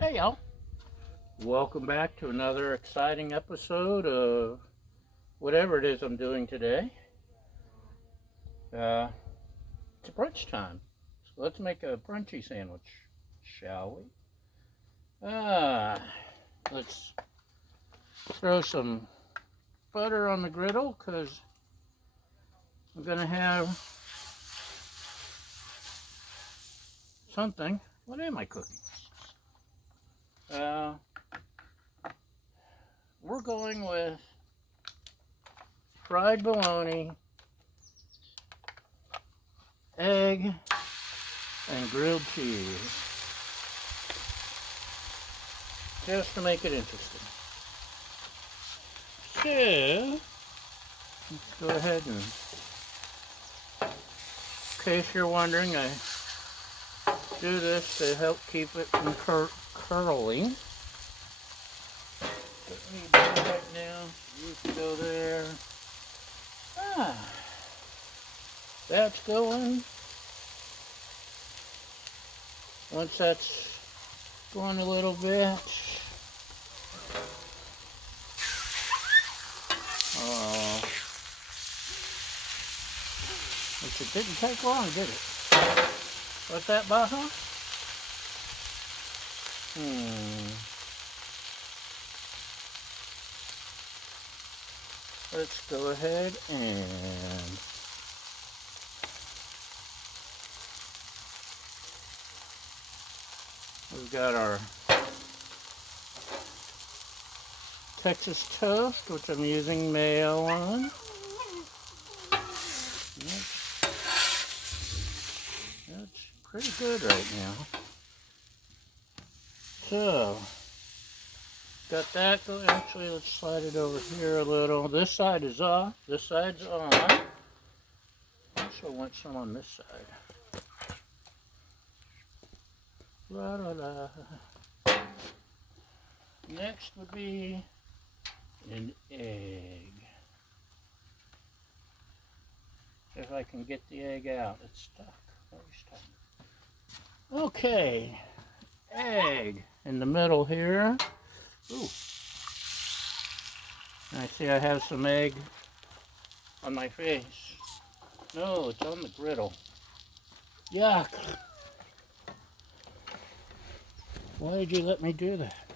Hey y'all, welcome back to another exciting episode of whatever it is I'm doing today. Uh, it's brunch time, so let's make a brunchy sandwich, shall we? Ah, let's throw some butter on the griddle because I'm gonna have something. What am I cooking? Uh, we're going with fried bologna, egg, and grilled cheese, just to make it interesting. So, let's go ahead and, in case you're wondering, I do this to help keep it from curling. Don't need that right now. You can go there. Ah, that's going. Once that's going a little bit, which it didn't take long, did it? What's that, Baja? Let's go ahead and we've got our Texas toast, which I'm using mayo on. That's pretty good right now. So, got that going. Actually, let's slide it over here a little. This side is off. This side's on. Also want some on this side. La la la. Next would be an egg. If I can get the egg out, it's stuck. Very stuck. Okay, egg in the middle here. Ooh. I see I have some egg on my face. No, it's on the griddle. Yuck. Why did you let me do that?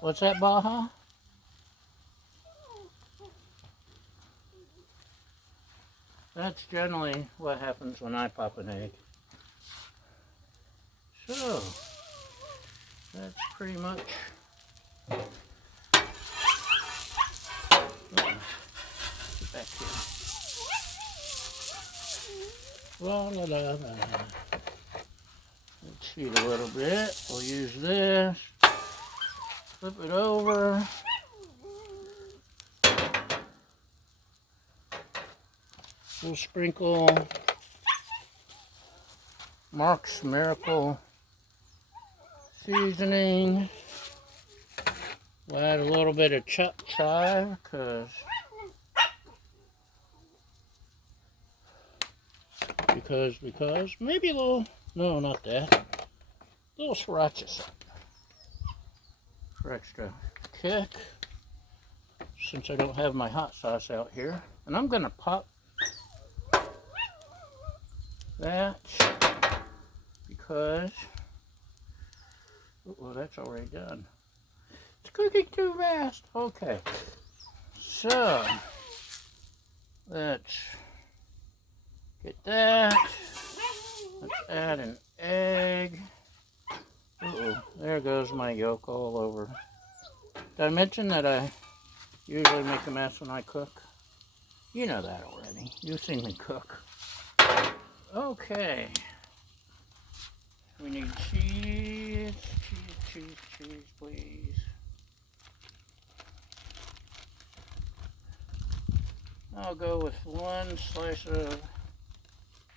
What's that, Baja? That's generally what happens when I pop an egg. So, that's pretty much. Get back here. La la la la. Let's heat a little bit. We'll use this. Flip it over. We'll sprinkle Mark's Miracle seasoning. We'll add a little bit of chopped chive because maybe a little, no, not that, a little sriracha sauce for extra kick, since I don't have my hot sauce out here. And I'm gonna pop that because, well, that's already done. It's cooking too fast. Okay, so let's get that. Let's add an egg. Uh-oh, there goes my yolk all over. Did I mention that I usually make a mess when I cook? You know that already. You've seen me cook. Okay. We need cheese, please. I'll go with one slice of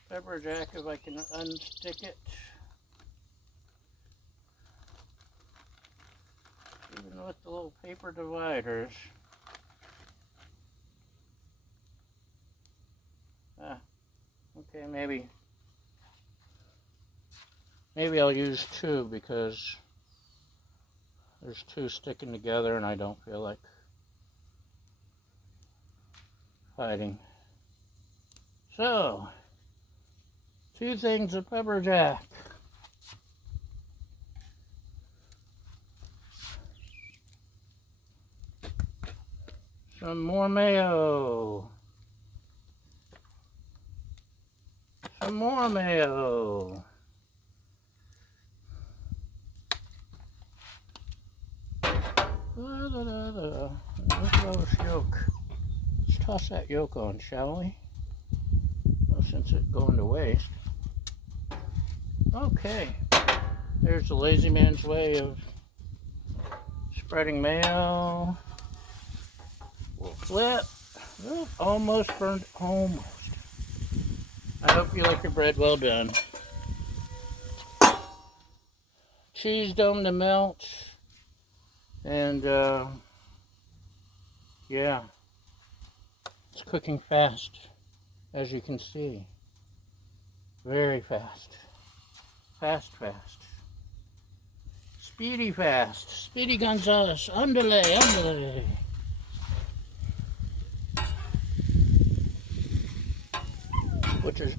pepper jack if I can unstick it. Even with the little paper dividers. Okay, maybe Maybe I'll use 2 because there's 2 sticking together and I don't feel like fighting. So, 2 things of pepper jack. Some more mayo. Some more mayo. Look at this yolk. Let's toss that yolk on, shall we? Well, since it's going to waste. Okay. There's the lazy man's way of spreading mayo. We'll flip. Oh, almost burned. Almost. I hope you like your bread well done. Cheese dome to melt. And, yeah. It's cooking fast, as you can see. Very fast. Fast, fast. Speedy fast. Speedy Gonzales. Underlay, underlay. Which is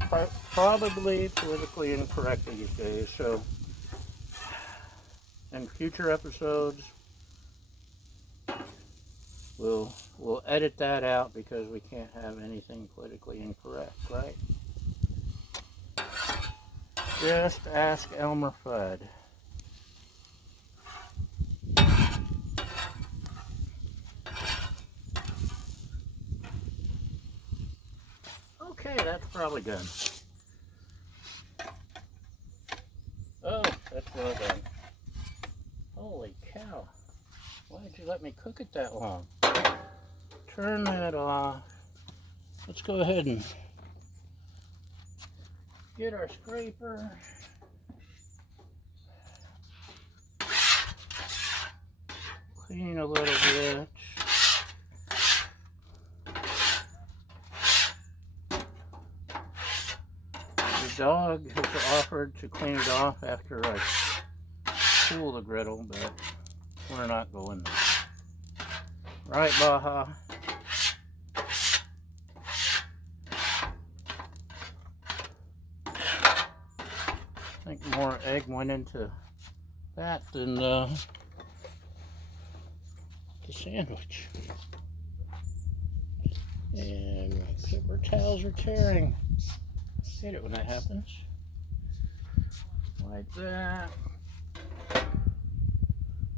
probably politically incorrect these days. So, in future episodes, we'll edit that out because we can't have anything politically incorrect, right? Just ask Elmer Fudd. Okay, that's probably done. Oh, that's well done. Holy cow. Why did you let me cook it that long? Turn that off. Let's go ahead and get our scraper. Clean a little bit. The dog has offered to clean it off after I cool the griddle, but we're not going there. Right, Baja? I think more egg went into that than the sandwich. And my paper towels are tearing. I hate it when that happens. Like that.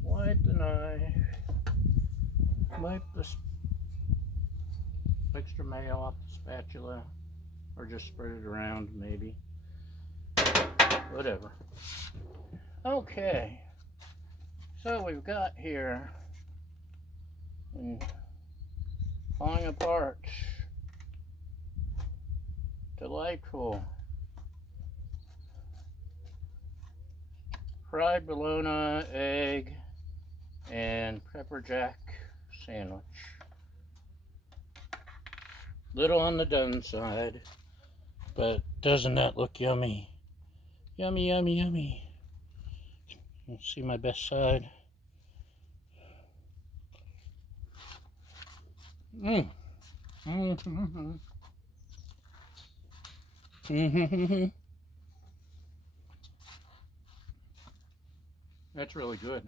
Wipe the knife. Wipe the extra mayo off the spatula. Or just spread it around, maybe. Whatever. Okay. So we've got here, and falling apart. Delightful. Fried bologna, egg, and pepper jack sandwich. Little on the done side, but doesn't that look yummy? Yummy, yummy, yummy. Let's see my best side. Mmm. Mm-hmm. Mm-hmm. That's really good.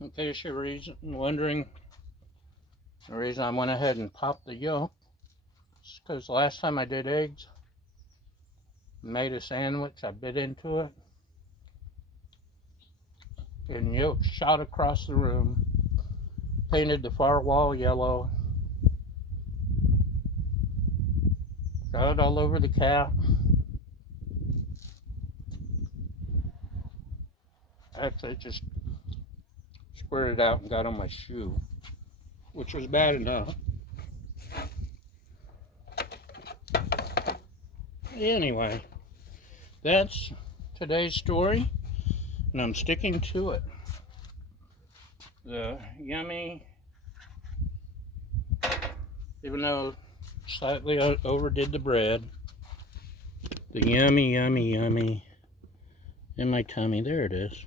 In case you're wondering, the reason I went ahead and popped the yolk is because the last time I did eggs, made a sandwich, I bit into it, and yolk shot across the room, painted the far wall yellow, got it all over the cap. Actually, it just squirted out and got on my shoe, which was bad enough. Anyway, that's today's story. and I'm sticking to it. The yummy, even though slightly overdid the bread, the yummy, yummy, yummy in my tummy. There it is.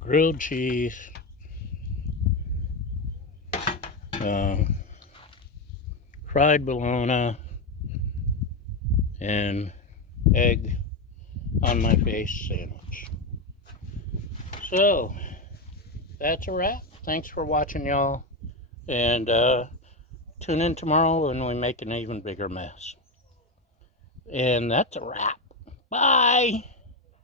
Grilled cheese, fried bologna, and egg on my face sandwich. So, that's a wrap. Thanks for watching, y'all. And tune in tomorrow when we make an even bigger mess. And that's a wrap. Bye!